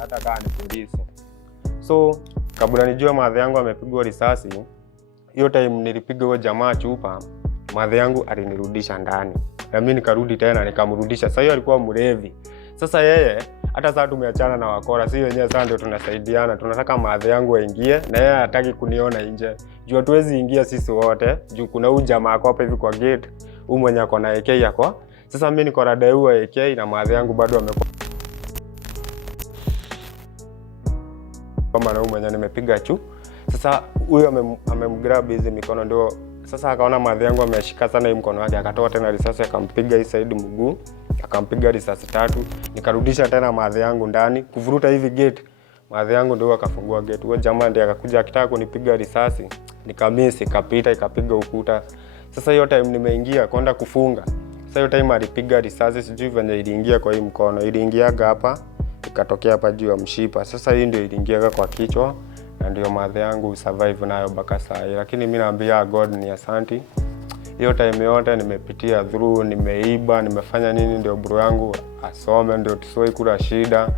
hata kama ni polisi. So kabla nijue madhe yangu amepigwa risasi, hiyo time nilipiga huyo jamaa chupa, madhe yangu alinirudisha ndani. Na mimi nikarudi tena nikamrudisha. Sasa hiyo alikuwa mlevi. Sasa yeye hata sasa tumeachana na wakora, si wenyewe sasa ndio tunasaidiana. Tunataka madhe yangu aingie na yeye hataki kuniona nje. Juu hatuwezi ingia sisi wote. Juu kuna huyu jamaa ako hapa hivi kwa gate, huyu mwenye ako na AK yako. Sasa mimi niko rada huyu AK na madhe yangu bado amekuwa kama na huyu mwenye nimepiga chu. Sasa huyu amemgrab hizi mikono, ndio sasa akaona madhe yangu ameshika sana hii mkono wake, akatoa tena risasi akampiga hii side mguu, akampiga risasi 3. Nikarudisha tena madhe yangu ndani kuvuruta hivi gate. Madhe yangu ndio akafungua gate. Huyo jamaa ndiye akakuja akitaka kunipiga risasi, nikamisi ikapita ikapiga ukuta. Sasa hiyo time nimeingia kwenda kufunga. Sasa hiyo time alipiga risasi, sijui venye iliingia kwa hii mkono, iliingiaga hapa ikatokea hapa juu ya mshipa. Sasa hii ndio iliingiaga kwa kichwa, na ndio madhe yangu survive nayo mpaka sasa. Lakini mimi naambia God ni asante. Hiyo time yote nimepitia through, nimeiba, nimefanya nini ndio bro yangu asome, ndio tusiwe kula shida.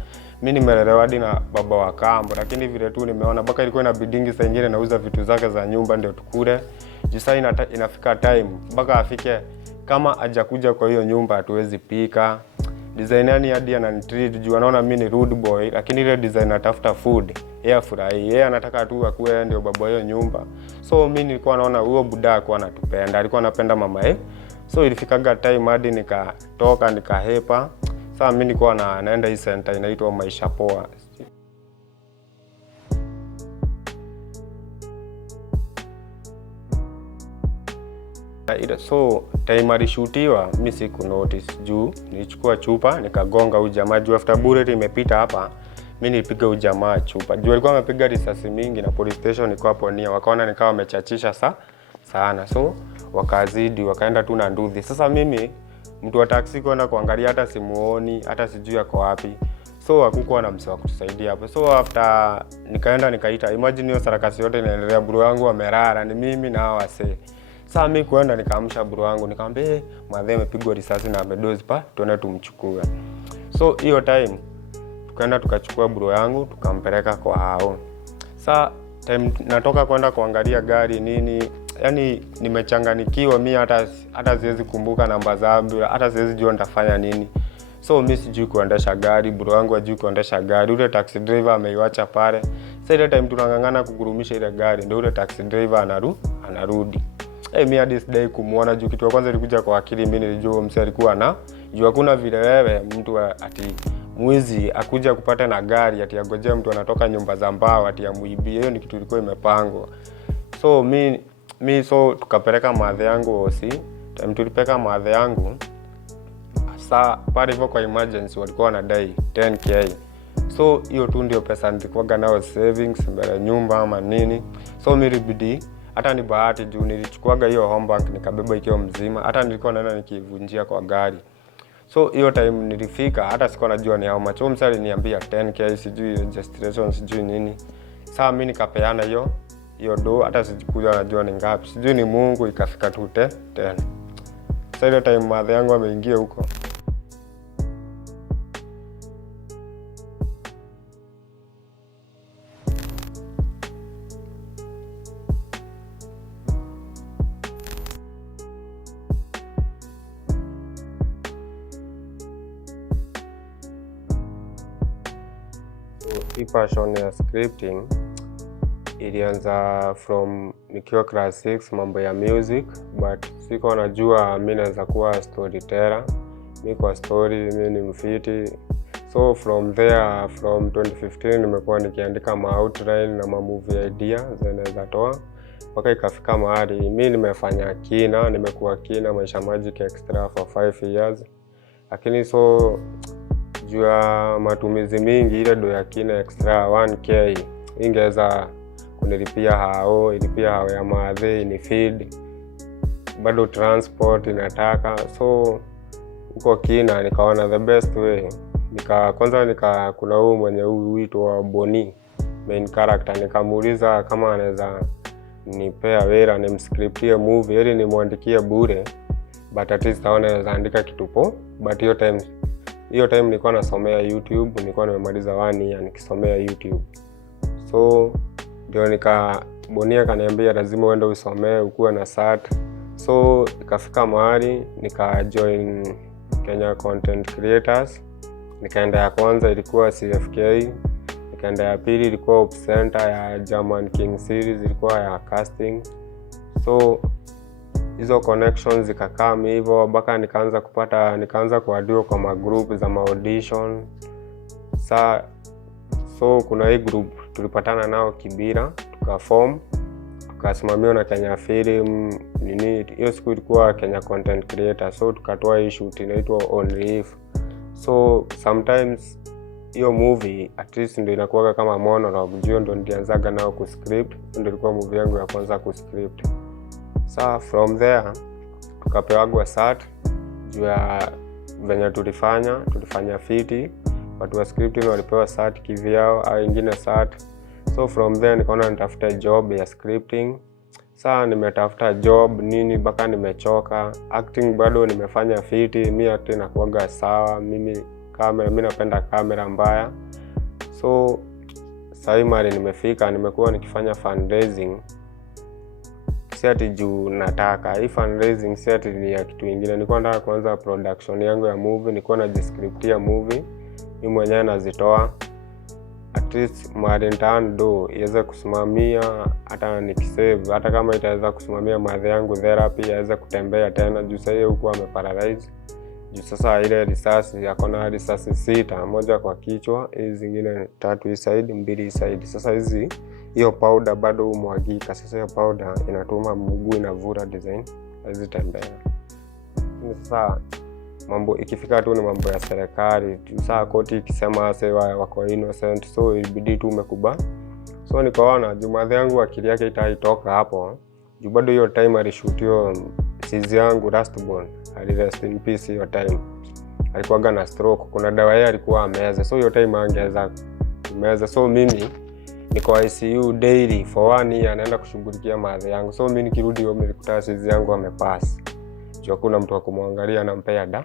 Mimi nimelelewa hadi na baba wa kambo, lakini vile tu nimeona mpaka ilikuwa inabidingi saa nyingine nauza vitu zake za nyumba ndio tukule. Jisa inafika time mpaka afike kama hajakuja kwa hiyo nyumba hatuwezi pika. Designer hadi ananitreat juu anaona mimi ni rude boy, lakini ile designer atafuta food, yeye afurahi, yeye anataka tu akuwe ndio baba hiyo nyumba. So mimi nilikuwa naona huyo buda alikuwa anatupenda, alikuwa anapenda mama yake. So ilifikaga time hadi nikatoka nikahepa. Sasa mimi nilikuwa naenda hii center inaitwa Maisha Poa. So time alishutiwa mimi siku notice juu nilichukua chupa nikagonga huyu jamaa juu after bullet imepita hapa. Mimi nilipiga huyu jamaa chupa juu alikuwa amepiga risasi mingi na police station iko hapo nia, wakaona nikawa amechachisha sana. So wakazidi wakaenda tu na nduthi. Sasa mimi mtu wa taxi kwenda kuangalia hata simuoni, hata sijui yako wapi. So hakukuwa na msee wa kutusaidia hapo. So after nikaenda nikaita, imagine hiyo sarakasi yote inaendelea, bro wangu amerara, ni mimi na hawa wasee. Sasa mimi kwenda nikaamsha bro wangu nikamwambia madhe amepigwa risasi na amedozi pa, tuende tumchukue. So hiyo time tukaenda tukachukua bro yangu tukampeleka kwa hao. Sasa time natoka kwenda kuangalia gari nini, yani nimechanganikiwa mimi, hata siwezi kumbuka namba zangu, hata siwezi jua nitafanya nini. So mimi sijui kuendesha gari, bro wangu hajui kuendesha gari, ule taxi driver ameiacha pale. Sasa ile time tunangangana kugurumisha ile gari, ndio ule taxi driver anarudi. Mimi hadi sidai kumuona juu kitu ya kwanza ilikuja kwa akili mimi nilijua msee alikuwa na juu hakuna vile wewe mtu ati mwizi akuja kupata na gari ati agojea mtu anatoka nyumba za mbao ati amuibie. Hiyo ni kitu ilikuwa imepangwa. So mimi so tukapeleka madhe yangu osi. Time tulipeleka madhe yangu sasa pale hivyo kwa emergency walikuwa wanadai 10k. So hiyo tu ndio pesa nilikuwa nayo savings mbele nyumba ama nini. So mimi ilibidi hata ni bahati juu nilichukuaga hiyo home bank nikabeba ikiwa mzima, hata nilikuwa naenda nikivunjia kwa gari. So hiyo time nilifika hata sikuwa najua ni how much. Msali aliniambia 10k sijui registration sijui nini. Sasa mimi nikapeana hiyo do, hata sikuja najua ni ngapi. Sijui ni Mungu ikafika tu 10. Sasa ile time madhe yangu ameingia huko. Hii passion ya scripting ilianza from nikiwa class 6 mambo ya music, but siko najua mimi naweza kuwa storyteller. Mimi kwa story mimi ni mfiti. So from there, from 2015 nimekuwa nikiandika outline na movie idea zinaweza toa mpaka ikafika mahali mimi nimefanya kina, nimekuwa kina Maisha Magic extra for 5 years. Lakini so juu ya matumizi mingi ile do ya kina extra 1k ingeweza kunilipia hao, ilipia hao ya madhe, ni feed, bado transport inataka. So huko kina nikaona the best way kuna huyu mwenye huitwa Boni main character, nikamuuliza kama anaweza nipea wera nimscriptie movie ili nimwandikie bure, but at least anaweza andika kitu po. But hiyo time hiyo time nilikuwa nasomea YouTube, nilikuwa nimemaliza 1 year nikisomea YouTube. So ndio nikabonia kaniambia lazima uende usomee ukuwe na cert. So ikafika mahali join Kenya Content Creators. Nikaenda ya kwanza ilikuwa CFK, nikaenda ya pili ilikuwa Op Center ya German King series, ilikuwa ya casting. So hizo connections zikakaa hivyo mpaka nikaanza kuadiwa kwa magroup za audition. So kuna hii group tulipatana nao Kibira, tukaform, tukasimamiwa na Kenya Film hiyo siku ilikuwa Kenya Content Creator. So tukatoa hii shoot inaitwa On Reef. So sometimes hiyo movie at least ndio inakuwa kama monologue, ndio nilianzaga nao kuscript, ndio ilikuwa movie yangu ya kwanza kuscript. So from there tukapewagwa cert juu ya venye tulifanya fiti. Watu wa scripting walipewa cert kivyao au wengine cert. So from there nikaona nitafuta job ya scripting. Sasa nimetafuta job nini mpaka nimechoka. Acting bado nimefanya fiti, mimi acting nakuaga sawa, mimi napenda kamera mbaya. So sasa mali nimefika, nimekuwa nikifanya fundraising. Si ati juu nataka. Hii fundraising si ati ni ya kitu kingine. Nilikuwa nataka kuanza production yangu ya movie, nilikuwa najiscriptia movie. Mimi mwenyewe nazitoa. At least mahali nitaando iweze kusimamia hata nikisave, hata kama itaweza kusimamia madhe yangu therapy, iweze kutembea tena juu sasa hiyo huko ameparalyze. Juu sasa ile risasi yako na risasi 6, moja kwa kichwa, hizi zingine 3 hii side, 2 hii side. Sasa hiyo powder bado umwagika. Sasa hiyo powder inatuma mguu inavura design hizi tembea. Sasa mambo ikifika tu ni mambo ya serikali. Sasa koti ikisema wako innocent, so ilibidi tu umekubali. So nikaona Jumadhe yangu akili yake itaitoka hapo. Juu bado hiyo time alishutio sizi yangu Rustborn, rest in peace. Hiyo time alikuwa na stroke, kuna dawa yeye alikuwa ameza. So hiyo time angeweza kumeza. So mimi niko ICU daily for 1 year, anaenda kushughulikia madhe yangu. So mimi nikirudi home nilikuta sizi yangu amepass. Juu kuna mtu wa kumwangalia anampea da.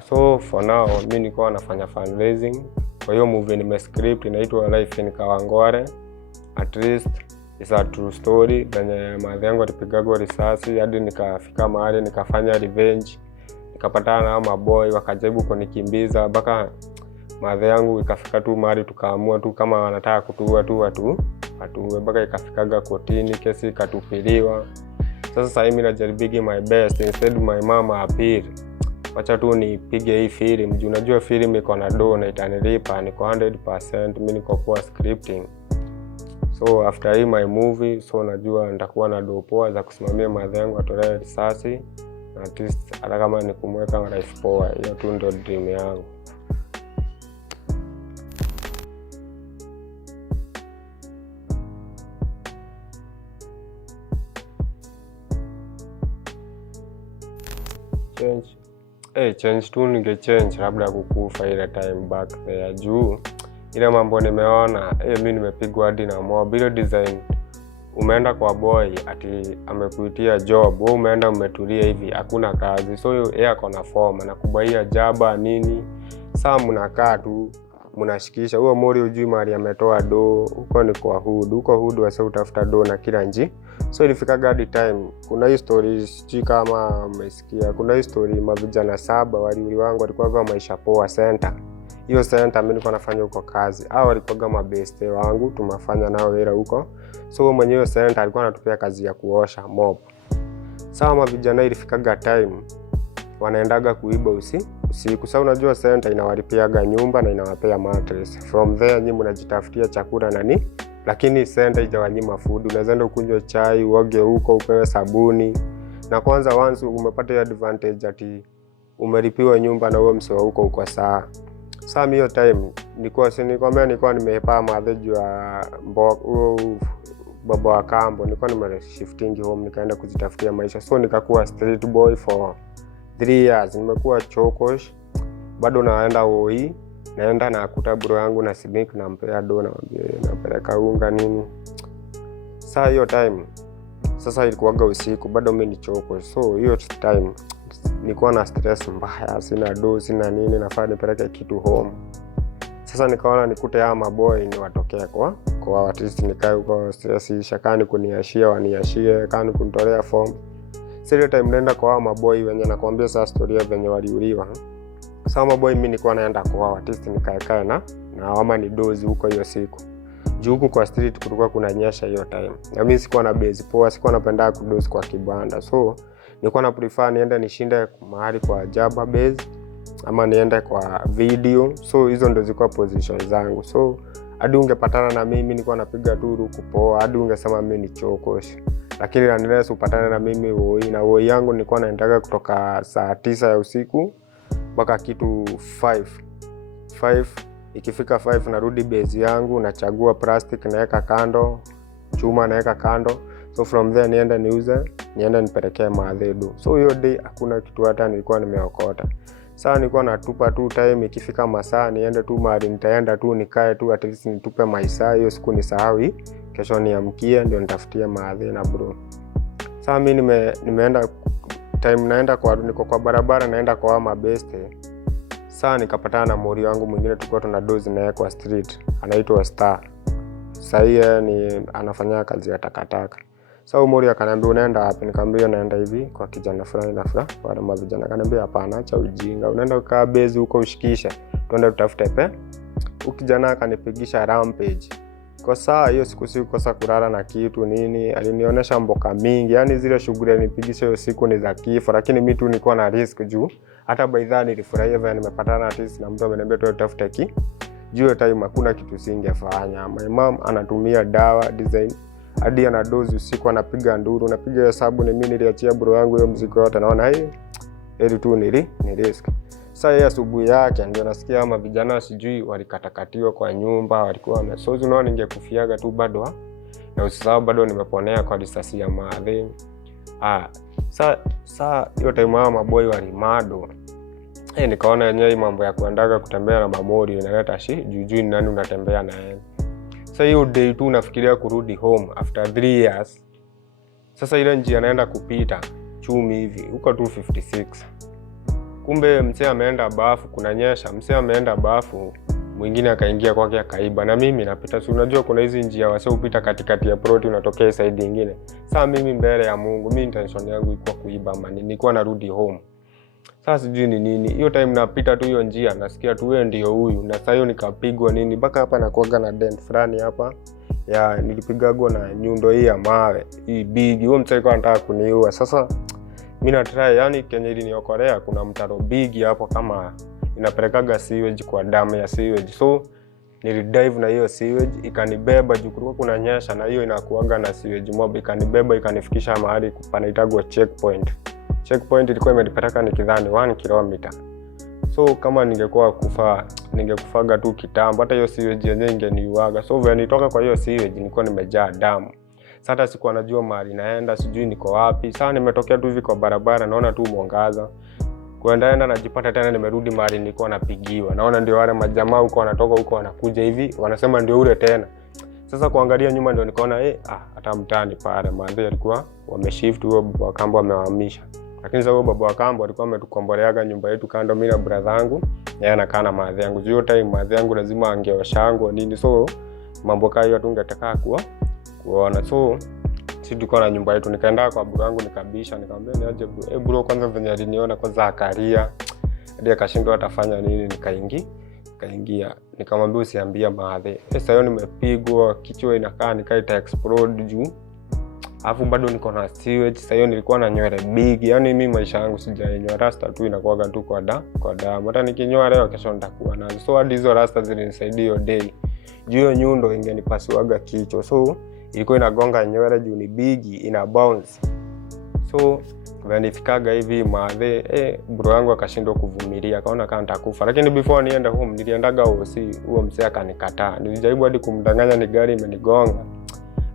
So for now mimi niko nafanya fundraising. Kwa hiyo movie nimescript inaitwa Life in Kawangware. At least it's a true story. Venye madhe yangu alipigwa risasi hadi nikafika mahali nikafanya revenge. Nikapatana na maboy wakajaribu kunikimbiza mpaka madhe yangu ikafika tu mahali tukaamua tu kama wanataka kutuua tu watu mpaka ikafikaga kotini, kesi ikatupiliwa. Sasa mimi najaribu my best instead my mama appeal. Wacha tu nipige hii film. Juu unajua film iko na do na itanilipa, niko 100%, mimi niko kwa scripting. So after hii my movie, so najua nitakuwa na do poa za kusimamia madhe yangu atolewe risasi. At least hata kama ni kumweka life poa, hiyo tu ndio dream yangu. Change tu ningechange labda kukufa ile time back there. Juu ile mambo nimeona mimi nimepigwa hadi na mob. Ile design umeenda kwa boy ati amekuitia job, wewe umeenda umetulia hivi hakuna kazi. So yeye ako na form na kubaia jaba nini. Sasa mnakaa tu mnashikisha huo mori, ujui mali ametoa do. Huko ni kwa hood wasa utafuta do na kila nji. So ilifika gadi time, kuna hii story sijui kama umesikia, kuna hii story mavijana 7 waliuli wangu walikuwa kwa maisha poa center. Hiyo center mimi nilikuwa nafanya huko kazi. Hao walikuwa kama beste wangu, tumafanya nao hela huko. So mwenyewe center alikuwa anatupea kazi ya kuosha mob. Sasa mavijana ilifika time wanaendaga kuiba usiku. Sasa unajua center inawalipiaga nyumba na inawapea mattress. From there nyinyi mnajitafutia chakula nani. Lakini center haijawanyima food. Unaweza kunywa chai, uoge huko, upewe sabuni. Na kwanza once umepata hiyo advantage ati umelipiwa nyumba na wewe msewa huko saa. Sasa hiyo time nilikuwa nimepa madheju ya baba wa kambo. Nilikuwa nimeshifting home nikaenda kujitafutia maisha. So nikakuwa street boy for 3 years. Nimekuwa chokosh. Bado naenda OE. Naenda na kuta bro yangu na sibink na mpea do na napeleka unga nini. Sasa hiyo time sasa ilikuwaga usiku bado mimi ni choko. So hiyo time nilikuwa na stress mbaya, sina do, sina nini, nafaa nipeleke kitu home. Sasa nikaona nikute haya maboy ni watokea kwa at least nikae huko, stress shakani kuniashia waniashie, kani kunitolea form. Sile time naenda kwa haya maboy wenye nakwambia sasa story venye waliuliwa. Sasa maboy mimi nilikuwa naenda kwa at least nikae na wama ni dozi huko hiyo siku. Juu huko kwa street kulikuwa kunanyesha hiyo time. Na mimi sikuwa na base poa, sikuwa napenda kudozi kwa kibanda. So nilikuwa na prefer niende nishinde mahali kwa Jaba base ama niende kwa video. So hizo ndio zilikuwa position zangu. So hadi ungepatana na mimi nilikuwa napiga tu ruku poa, hadi ungesema mimi ni chokosh. Lakini unless upatane na mimi woi, na woi yangu nilikuwa naendaga kutoka saa 9 ya usiku mpaka kitu 5. Ikifika 5 narudi base yangu, nachagua plastic naweka kando, chuma naweka kando. So from there nienda niuze, nienda nipelekee madhedu. So hiyo day hakuna kitu hata nilikuwa nimeokota. Sasa nilikuwa natupa tu time, ikifika masaa niende tu mahali nitaenda tu nikae tu at least nitupe masaa. Hiyo siku nisahau, kesho niamkie ndio nitafutie madhe na bro. Sasa mimi nimeenda time naenda kwa niko kwa barabara naenda kwa mabeste. Sasa nikapatana na mori wangu mwingine, tulikuwa tuna dozi naye kwa street, anaitwa Star. Sasa yeye ni anafanya kazi ya takataka. Sasa mori akaniambia unaenda wapi? Nikamwambia naenda hivi kwa kijana fulani na fulani. Wale mavijana akaniambia hapana, acha ujinga. Unaenda ukaa base huko ushikisha. Twende tutafute pe. Ukijana akanipigisha rampage. Kwa saa hiyo siku sikukosa kulala na kitu nini. Alinionyesha mboka mingi. Yaani zile shughuli alinipigisha hiyo siku ni za kifo, lakini mimi tu nilikuwa na risk juu. Hata by then nilifurahia vile nimepatana at least na mtu ameniambia tu tutafute ki. Juu time hakuna kitu singefanya. My mom anatumia dawa design hadi ana dozi usiku anapiga nduru, napiga hesabu ni mimi niliachia bro wangu hiyo mzigo yote, naona hili tu ni risk. Sasa yeye asubuhi yake ndio nasikia ama vijana sijui walikatakatiwa kwa nyumba, walikuwa wamesozi, unaona ningekufiaga tu bado na usisahau bado nimeponea kwa risasi ya madhe. Sasa hiyo time hao maboy walimado. Nikaona yenyewe mambo ya kuendaga kutembea na mamori inaleta juu ni nani unatembea na yeye. Sasa hiyo day tu nafikiria kurudi home after 3 years. Sasa ile njia naenda kupita chumi hivi huko 256. Kumbe msee ameenda bafu, kunanyesha, msee ameenda bafu, mwingine akaingia kwake akaiba, na mimi napita. Si unajua kuna hizi njia wase upita katikati ya plot unatokea side nyingine. Sasa mimi mbele ya Mungu, mimi intention yangu ilikuwa kuiba mani, nilikuwa narudi home. Sasa sijui ni nini. Hiyo time napita tu hiyo njia nasikia tu wewe ndio huyu, na sasa hiyo nikapigwa nini mpaka hapa na kuaga na dent fulani hapa. Ya nilipigagwa na nyundo hii ya mawe. Hii big. Huyo mtu alikuwa anataka kuniua. Sasa mimi na try yani Kenya iliniokolea, kuna mtaro big hapo kama inapelekaga sewage kwa damu ya sewage. So nilidive na hiyo sewage ikanibeba juu kulikuwa kuna nyesha, na hiyo inakuaga na sewage mob, ikanibeba ikanifikisha mahali panaitagwa checkpoint. Checkpoint ilikuwa imenipeleka nikidhani 1 kilomita. So kama ningekufaga tu kitambo, hata hiyo sewage yenyewe ingeniuaga. So when nitoka kwa hiyo sewage nilikuwa nimejaa damu. Sasa sikuwa najua mahali naenda, sijui niko wapi. Sasa nimetokea tu hivi kwa barabara, naona tu mwangaza. Kuendaenda najipata tena nimerudi mahali nilikuwa napigiwa. Naona ndio wale majamaa huko wanatoka huko wanakuja hivi, wanasema ndio ule tena. Sasa kuangalia nyuma ndio nikaona hata mtani pale maadhi alikuwa wameshift, huo baba kambo amewahamisha. Lakini sasa huo baba kambo alikuwa ametukomboleaga nyumba yetu kando, mimi na brother yangu, yeye anakaa na maadhi yangu. Hiyo time maadhi yangu lazima angeoshango nini. So mambo kama hiyo tungetaka kuona. So sisi tulikuwa na nyumba yetu, nikaenda kwa bro yangu nikabisha, nikamwambia ni aje bro. Bro kwanza venye aliniona kwanza akalia. Hadi akashindwa atafanya nini, nikaingia. Nikamwambia usiambia maadhi. Sasa hiyo nimepigwa, kichwa inakaa nikaita explode juu. Alafu bado niko na sewage. Sasa hiyo nilikuwa na nywele big. Yaani mimi maisha yangu sijainyoa rasta tu, inakuaga tu kwa damu. Hata nikinyoa leo kesho nitakuwa nazo. So hadi hizo rasta zilinisaidia hiyo day. Juu hiyo nyundo ingenipasuaga kichwa. So ilikuwa inagonga nywele juu ni big, ina bounce. So venifikaga hivi maadhe, bro yangu akashindwa kuvumilia, akaona kama nitakufa. Lakini before niende home niliendaga huo msee akanikataa. Nilijaribu hadi kumdanganya ni gari imenigonga.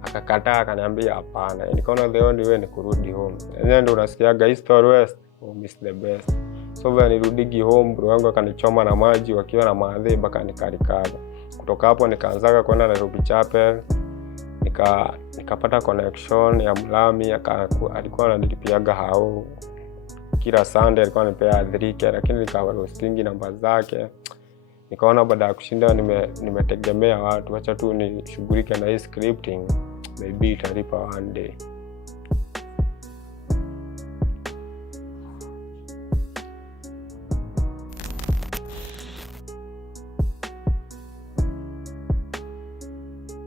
Akakataa, akaniambia hapana. Nikaona the only way ni kurudi home. Ndio unasikiaga east or west, home is the best. So when nirudigi home, bro yangu akanichoma na maji wakiwa na maadhe mpaka nikarikaba. Kutoka hapo nikaanzaga kwenda Nairobi Chapel. Nikapata connection ya mlami, alikuwa ananilipiaga hao kila Sunday alikuwa ananipea 3k, lakini nikawa roasting namba zake. Nikaona baada ya kushinda nimetegemea watu, acha tu nishughulike na hii scripting, maybe italipa one day.